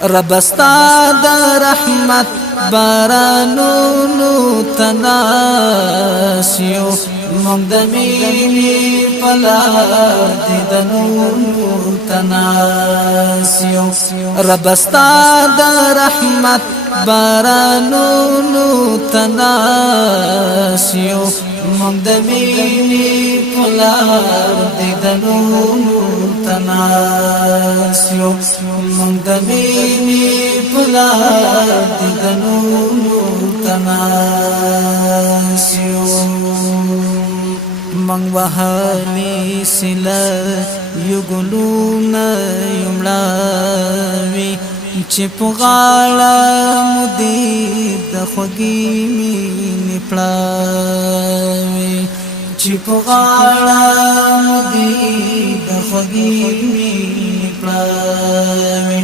رب استا د رحمت بارانونو تناسیو مونږ د مینې په لار د نورو تناسیو رب استا د رحمت بارانونو تناسیو مونږ د مینې په لار د نورو تناسیو مونږ د مینې په لار د نورو تناسیو من وهالي سلا يقولون يملاوي چې په غاړه مودې د خوږې مینې پلاوي چې په غاړه مودې د خوږې مینې پلاوي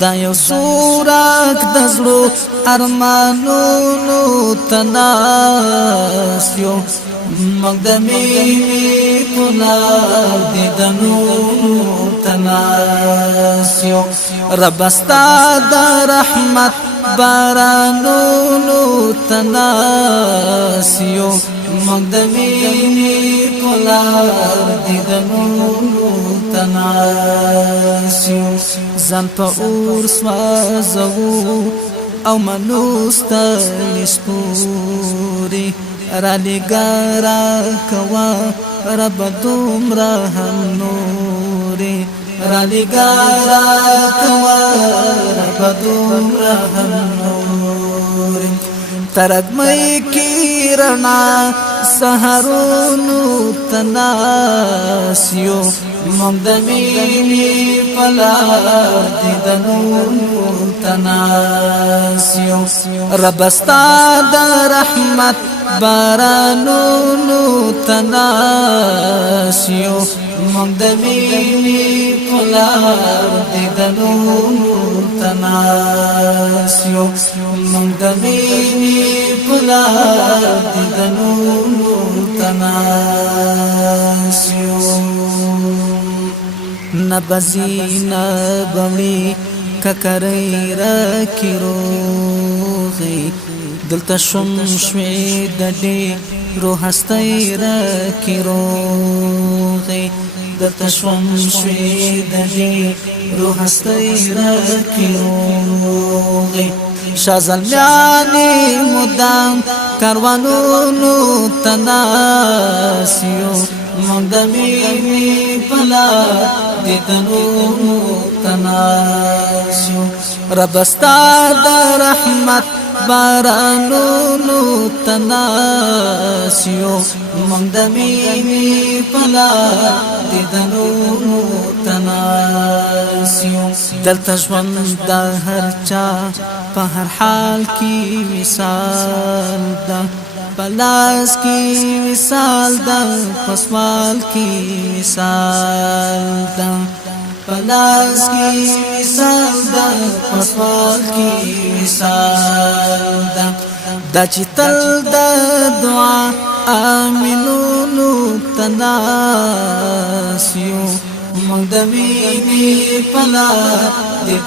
دا یو سورک د زړو ارمانونو تناسیو مونږ د مینې په لار د نورو تناسیو رب استا د رحمت بارانونو تناسیو مونږ د مینې په لار د نورو تناسیو ځان په اور سوځو او منوسته لسپوري را لګارا کوا رب دومره هم نوري را لګارا کوا رب دومره هم نوري ترګ مې کیرنا سحرونو تناسیو مونږ د مینې په لار د نورو تناسیو رب استا د رحمت بارانونو تناسیو مونږ د مینې په لار د نورو تناسیو مونږ د مینې په لار د نورو تناسیو نبزی نبوی ککرئی رکی روغی دلتا شم شوی ددی رو هستی رکی روغی دلتا شم شوی ددی رو هستی رکی روغی شازلمیانی مدام کاروانونو تناسیو مونږ د مینې په لار د نورو تناسیو رب استا د رحمت بارانونو تناسیو مونږ د مینې په لار د نورو تناسیو دلته ژوند د هر چا په هر حال کې مثال ده پلاس کی مثال دا پسوال کی مثال دا پلاس کی مثال دا پسوال کی مثال دا دا چې تل دا دعا آمینونو تناسیو مونږ د مینې په لار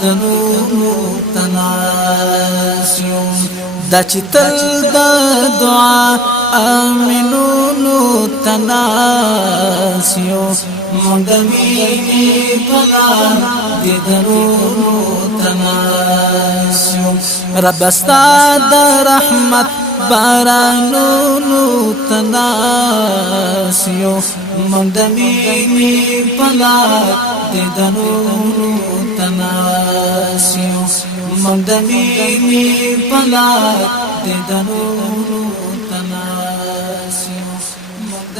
د نورو تناسیو دا چې تل دا دعا آمینونو تناسیو مونږ د مینې په لار د نورو تناسیو رب استا د رحمت بارانونو تناسیو مونږ د مینې په لار د نورو تناسیو مونږ د مینې په لار د نورو تناسیو مونږ د